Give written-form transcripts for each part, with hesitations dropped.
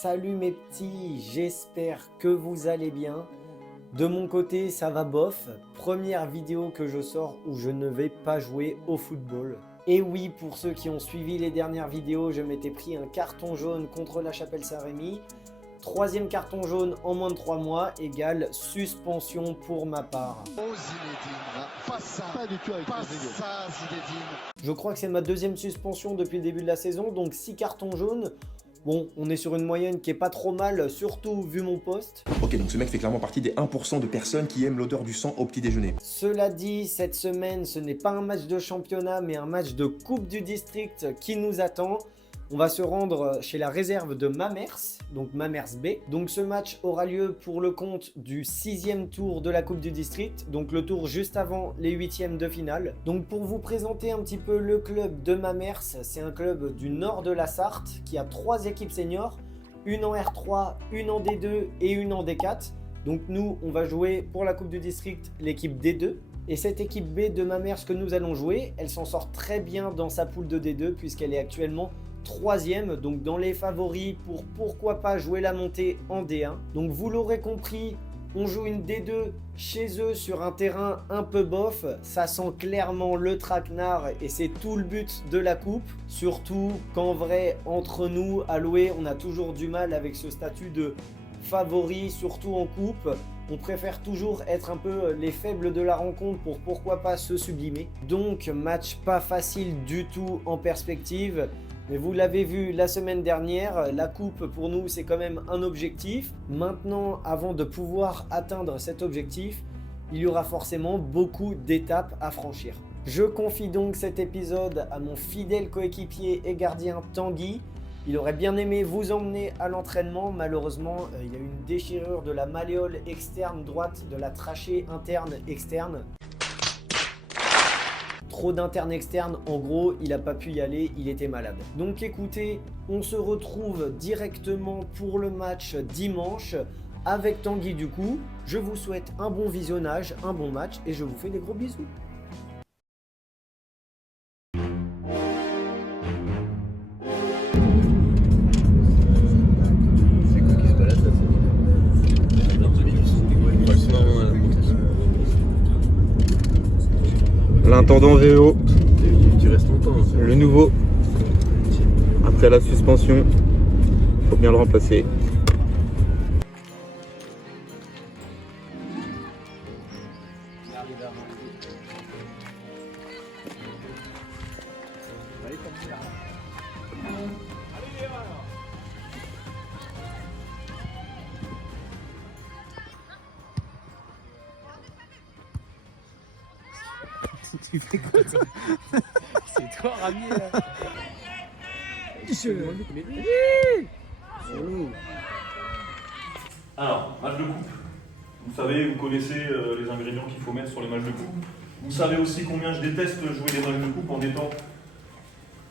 Salut mes petits, j'espère que vous allez bien. De mon côté, ça va bof. Première vidéo que je sors où je ne vais pas jouer au football. Et oui, pour ceux qui ont suivi les dernières vidéos, je m'étais pris un carton jaune contre la Chapelle Saint-Rémy. Troisième carton jaune en moins de 3 mois égale suspension pour ma part. Oh Zinedine, pas ça, pas du tout avec pas ça Zinedine. Je crois que c'est ma deuxième suspension depuis le début de la saison, donc 6 cartons jaunes. Bon, on est sur une moyenne qui est pas trop mal, surtout vu mon poste. Ok, donc ce mec fait clairement partie des 1% de personnes qui aiment l'odeur du sang au petit déjeuner. Cela dit, cette semaine, ce n'est pas un match de championnat, mais un match de Coupe du District qui nous attend. On va se rendre chez la réserve de Mamers, donc Mamers B. Donc ce match aura lieu pour le compte du 6e tour de la Coupe du District, donc le tour juste avant les 8e de finale. Donc pour vous présenter un petit peu le club de Mamers, c'est un club du nord de la Sarthe qui a 3 équipes seniors, une en R3, une en D2 et une en D4. Donc nous, on va jouer pour la Coupe du District l'équipe D2. Et cette équipe B de Mamers que nous allons jouer, elle s'en sort très bien dans sa poule de D2 puisqu'elle est actuellement 3e, donc dans les favoris pour pourquoi pas jouer la montée en D1. Donc vous l'aurez compris, on joue une D2 chez eux sur un terrain un peu bof. Ça sent clairement le traquenard et c'est tout le but de la coupe. Surtout qu'en vrai, entre nous, à Loué, on a toujours du mal avec ce statut de favori, surtout en coupe. On préfère toujours être un peu les faibles de la rencontre pour pourquoi pas se sublimer. Donc match pas facile du tout en perspective. Mais vous l'avez vu la semaine dernière, la coupe pour nous c'est quand même un objectif. Maintenant, avant de pouvoir atteindre cet objectif, il y aura forcément beaucoup d'étapes à franchir. Je confie donc cet épisode à mon fidèle coéquipier et gardien Tanguy. Il aurait bien aimé vous emmener à l'entraînement, malheureusement il y a eu une déchirure de la malléole externe droite de la trachée interne externe. Trop d'interne externe, en gros, il n'a pas pu y aller, il était malade. Donc écoutez, on se retrouve directement pour le match dimanche avec Tanguy du coup. Je vous souhaite un bon visionnage, un bon match et je vous fais des gros bisous. L'intendant VO, le nouveau, après la suspension, faut bien le remplacer. Tu fais quoi toi? C'est toi Rami là. Alors, match de coupe. Vous savez, vous connaissez les ingrédients qu'il faut mettre sur les matchs de coupe. Vous savez aussi combien je déteste jouer des matchs de coupe en étant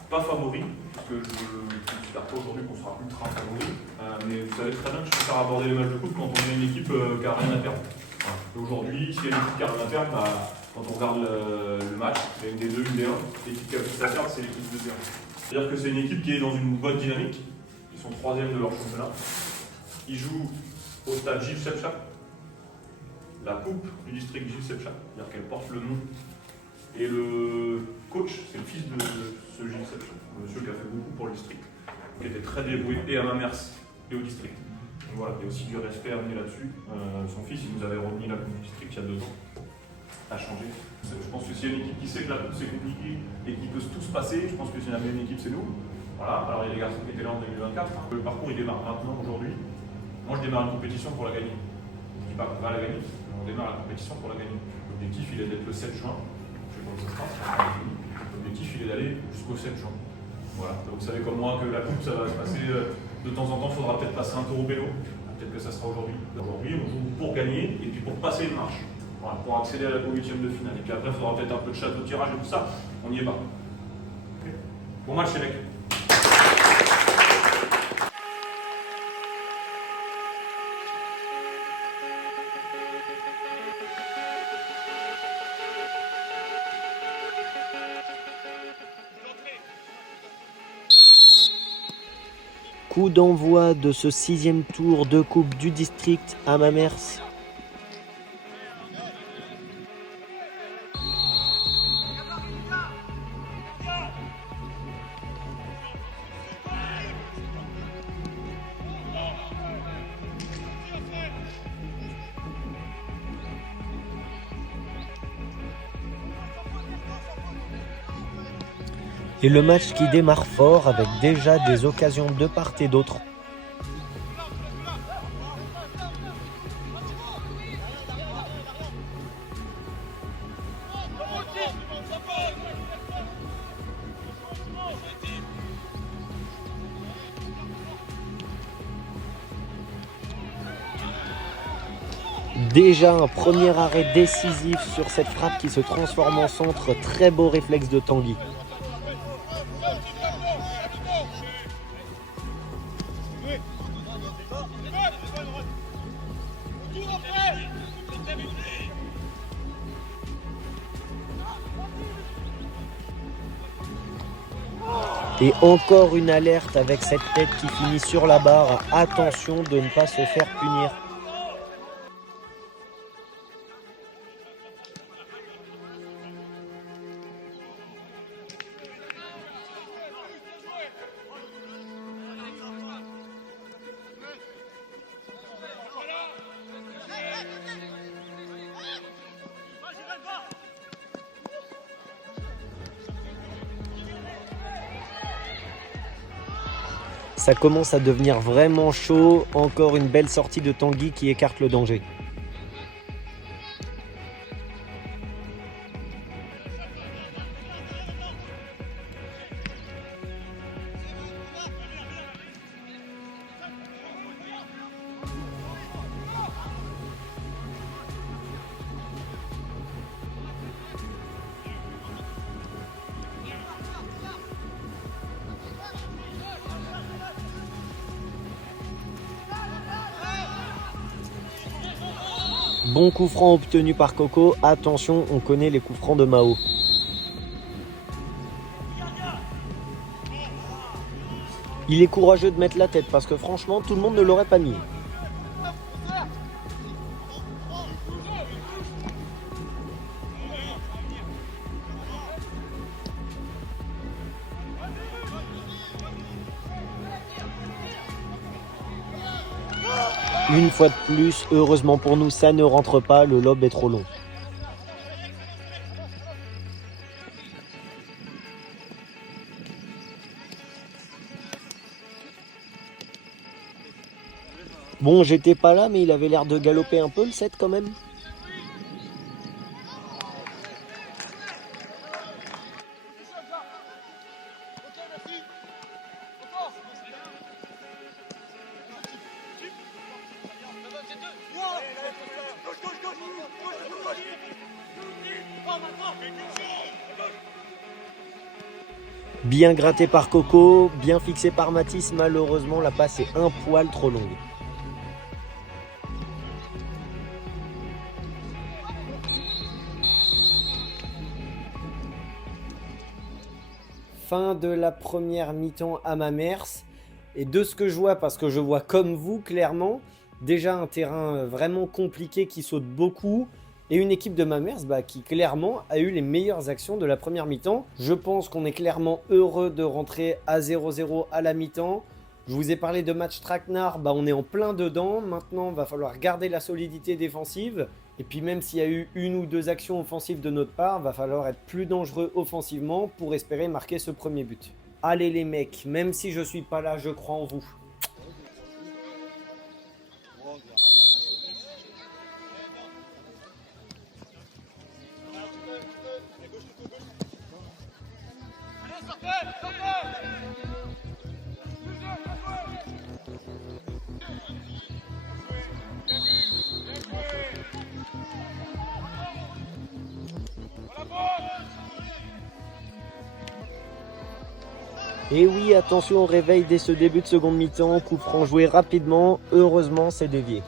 pas favori, parce que je ne considère pas aujourd'hui qu'on sera ultra favori. Mais vous savez très bien que je préfère aborder les matchs de coupe quand on est une équipe qui n'a rien à perdre. Voilà. Aujourd'hui, s'il y a une équipe qui n'a rien à perdre, quand on regarde le match, il y a une D2, une D1. L'équipe qui a plus à perdre, c'est l'équipe de D1. C'est-à-dire que c'est une équipe qui est dans une bonne dynamique. Ils sont 3e de leur championnat. Ils jouent au stade Gilles Sepchat, la coupe du district Gilles Sepchat, c'est-à-dire qu'elle porte le nom. Et le coach, c'est le fils de ce Gilles Sepchat, un monsieur qui a fait beaucoup pour le district, qui était très dévoué et à Mamers et au district. Donc voilà, il y a aussi du respect à amener là-dessus. Son fils, il nous avait remis la coupe du district il y a 2 ans. Ça a changé. Je pense que s'il y a une équipe qui sait que la coupe c'est compliqué et qui peut tout se passer, je pense que s'il y a une équipe, c'est nous. Voilà, alors il y a des garçons qui étaient là en 2024. Le parcours il démarre maintenant, aujourd'hui. Moi, je démarre une compétition pour la gagner. Je ne dis pas qu'on va la gagner, mais on démarre la compétition pour la gagner. L'objectif, il est d'être le 7 juin. Je sais pas où ça sera. L'objectif, il est d'aller jusqu'au 7 juin. Voilà. Vous savez comme moi que la coupe, ça va se passer de temps en temps. Il faudra peut-être passer un tour au vélo. Peut-être que ça sera aujourd'hui. Aujourd'hui, on joue pour gagner et puis pour passer une marche. Voilà, pour accéder au 8e de finale. Et puis après, il faudra peut-être un peu de château de tirage et tout ça. On n'y est pas. Okay. Bon match, les mecs. Coup d'envoi de ce 6e tour de Coupe du District à Mamers. Et le match qui démarre fort avec déjà des occasions de part et d'autre. Déjà un premier arrêt décisif sur cette frappe qui se transforme en centre. Très beau réflexe de Tanguy. Et encore une alerte avec cette tête qui finit sur la barre. Attention de ne pas se faire punir. Ça commence à devenir vraiment chaud. Encore une belle sortie de Tanguy qui écarte le danger. Bon coup franc obtenu par Coco. Attention, on connaît les coups francs de Mao. Il est courageux de mettre la tête parce que franchement, tout le monde ne l'aurait pas mis. Une fois de plus, heureusement pour nous, ça ne rentre pas, le lob est trop long. Bon, j'étais pas là, mais il avait l'air de galoper un peu le set quand même. Bien gratté par Coco, bien fixé par Mathis, malheureusement la passe est un poil trop longue. Fin de la première mi-temps à Mamers. Et de ce que je vois, parce que je vois comme vous clairement, déjà un terrain vraiment compliqué qui saute beaucoup. Et une équipe de Mamers qui clairement a eu les meilleures actions de la première mi-temps. Je pense qu'on est clairement heureux de rentrer à 0-0 à la mi-temps. Je vous ai parlé de match traquenard, on est en plein dedans. Maintenant, il va falloir garder la solidité défensive. Et puis même s'il y a eu une ou deux actions offensives de notre part, il va falloir être plus dangereux offensivement pour espérer marquer ce premier but. Allez les mecs, même si je suis pas là, je crois en vous. Et oui, attention au réveil dès ce début de seconde mi-temps, coup franc joué rapidement, heureusement c'est dévié.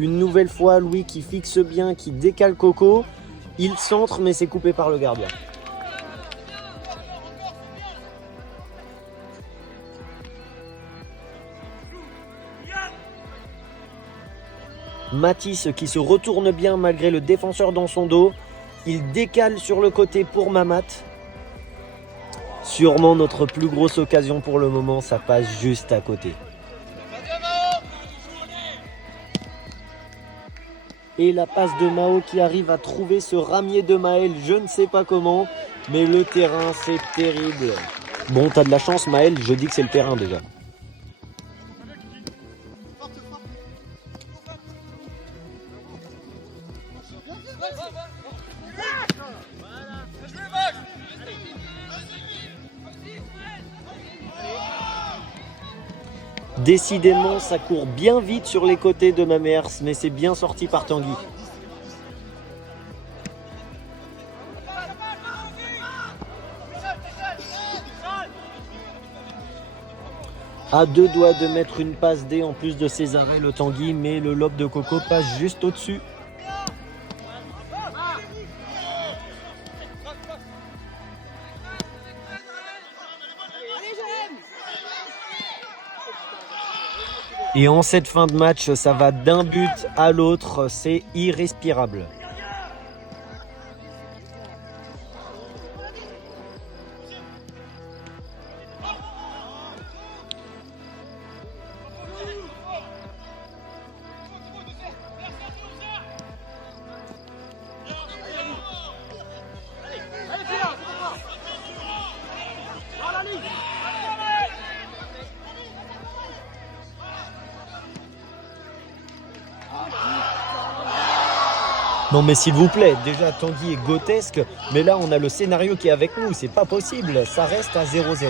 Une nouvelle fois, Louis qui fixe bien, qui décale Coco. Il centre, mais c'est coupé par le gardien. Mathis qui se retourne bien malgré le défenseur dans son dos. Il décale sur le côté pour Mamat. Sûrement notre plus grosse occasion pour le moment, ça passe juste à côté. Et la passe de Mao qui arrive à trouver ce ramier de Maël, je ne sais pas comment, mais le terrain c'est terrible. Bon, t'as de la chance Maël, je dis que c'est le terrain déjà. Décidément, ça court bien vite sur les côtés de Mamers, mais c'est bien sorti par Tanguy. À deux doigts de mettre une passe D en plus de ses arrêts, le Tanguy, mais le lob de Coco passe juste au-dessus. Et en cette fin de match, ça va d'un but à l'autre, c'est irrespirable. Non mais s'il vous plaît, déjà Tanguy est grotesque, mais là on a le scénario qui est avec nous, c'est pas possible, ça reste à 0-0.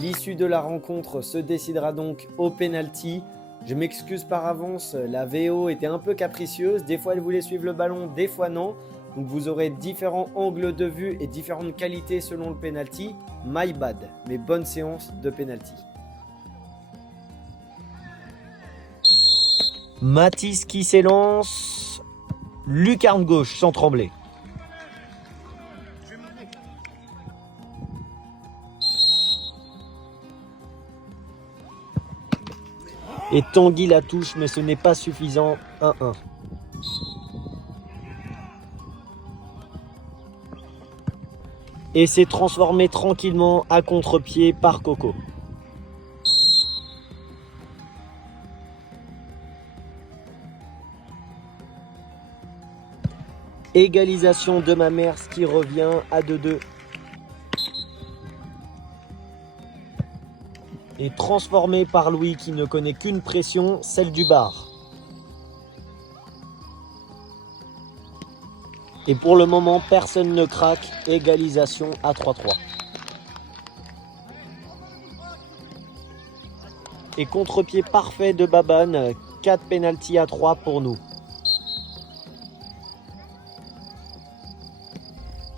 L'issue de la rencontre se décidera donc au penalty. Je m'excuse par avance, la VO était un peu capricieuse, des fois elle voulait suivre le ballon, des fois non. Donc vous aurez différents angles de vue et différentes qualités selon le penalty. My bad, mais bonne séance de penalty. Mathis qui s'élance. Lucarne gauche sans trembler. Et Tanguy la touche, mais ce n'est pas suffisant. 1-1. Et c'est transformé tranquillement à contre-pied par Coco. Égalisation de Mamers qui revient à 2-2. Et transformé par Louis qui ne connaît qu'une pression, celle du bar. Et pour le moment, personne ne craque. Égalisation à 3-3. Et contre-pied parfait de Baban. 4 pénaltys à 3 pour nous.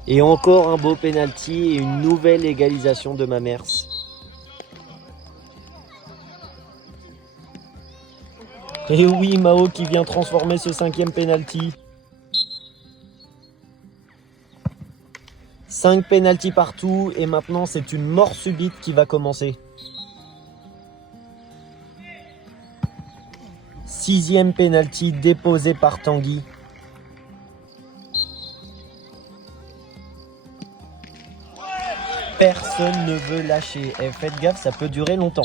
Et encore un beau pénalty et une nouvelle égalisation de Mamers. Et oui, Mao qui vient transformer ce 5e pénalty. 5 pénaltys partout et maintenant c'est une mort subite qui va commencer. 6e pénalty déposé par Tanguy. Personne ne veut lâcher. Et faites gaffe, ça peut durer longtemps.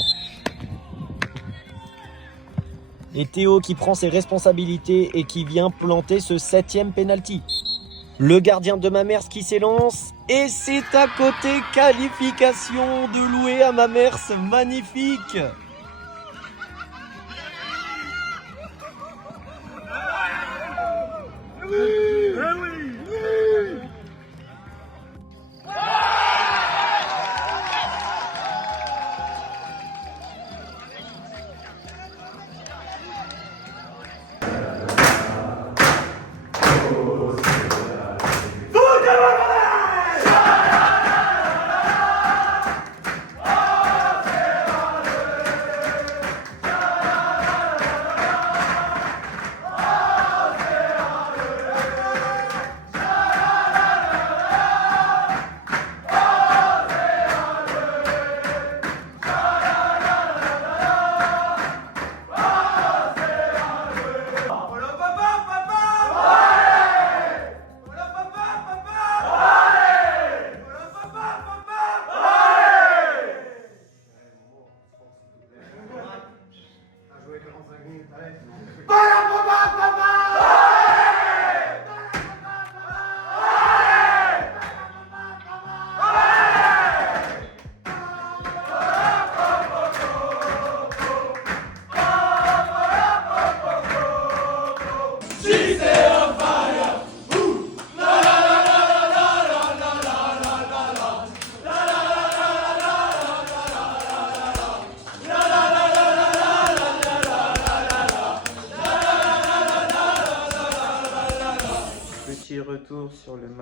Et Théo qui prend ses responsabilités et qui vient planter ce 7e pénalty. Le gardien de Mamers qui s'élance. Et c'est à côté, qualification de Loué à Mamers. Magnifique.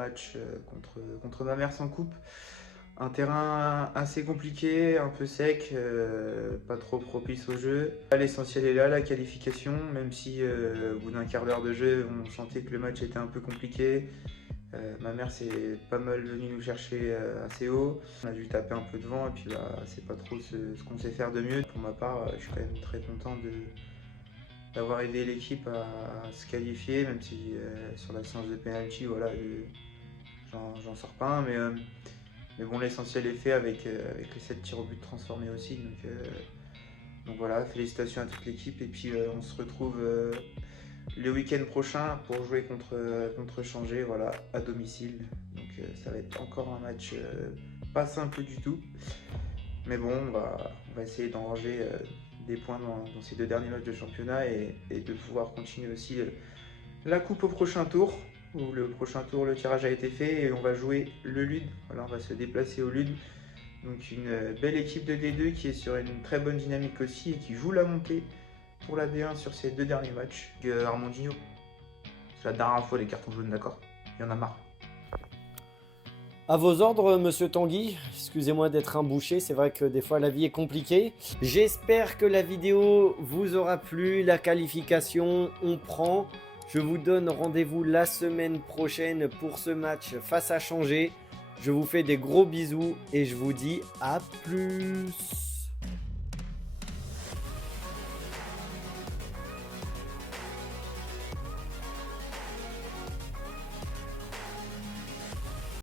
match contre Mamers en coupe. Un terrain assez compliqué, un peu sec, pas trop propice au jeu. L'essentiel est là, la qualification, même si au bout d'un quart d'heure de jeu, on sentait que le match était un peu compliqué. Mamers est pas mal venu nous chercher assez haut. On a dû taper un peu devant et puis c'est pas trop ce qu'on sait faire de mieux. Pour ma part, je suis quand même très content d'avoir aidé l'équipe à se qualifier, même si sur la séance de penalty, voilà, j'en sors pas un, mais bon, l'essentiel est fait avec les 7 tirs au but transformés aussi. Donc voilà, félicitations à toute l'équipe. Et puis on se retrouve le week-end prochain pour jouer contre Changé, voilà, à domicile. Donc ça va être encore un match pas simple du tout. Mais bon, on va essayer d'enranger des points dans ces 2 derniers matchs de championnat et de pouvoir continuer aussi la coupe au prochain tour. Où le prochain tour, le tirage a été fait et on va jouer le LUD. Voilà, on va se déplacer au LUD. Donc une belle équipe de D2 qui est sur une très bonne dynamique aussi et qui joue la montée pour la D1 sur ces 2 derniers matchs. Armandinho, c'est la dernière fois les cartons jaunes, d'accord? Il y en a marre. À vos ordres, monsieur Tanguy. Excusez-moi d'être un boucher, c'est vrai que des fois la vie est compliquée. J'espère que la vidéo vous aura plu. La qualification, on prend. Je vous donne rendez-vous la semaine prochaine pour ce match face à Changé. Je vous fais des gros bisous et je vous dis à plus.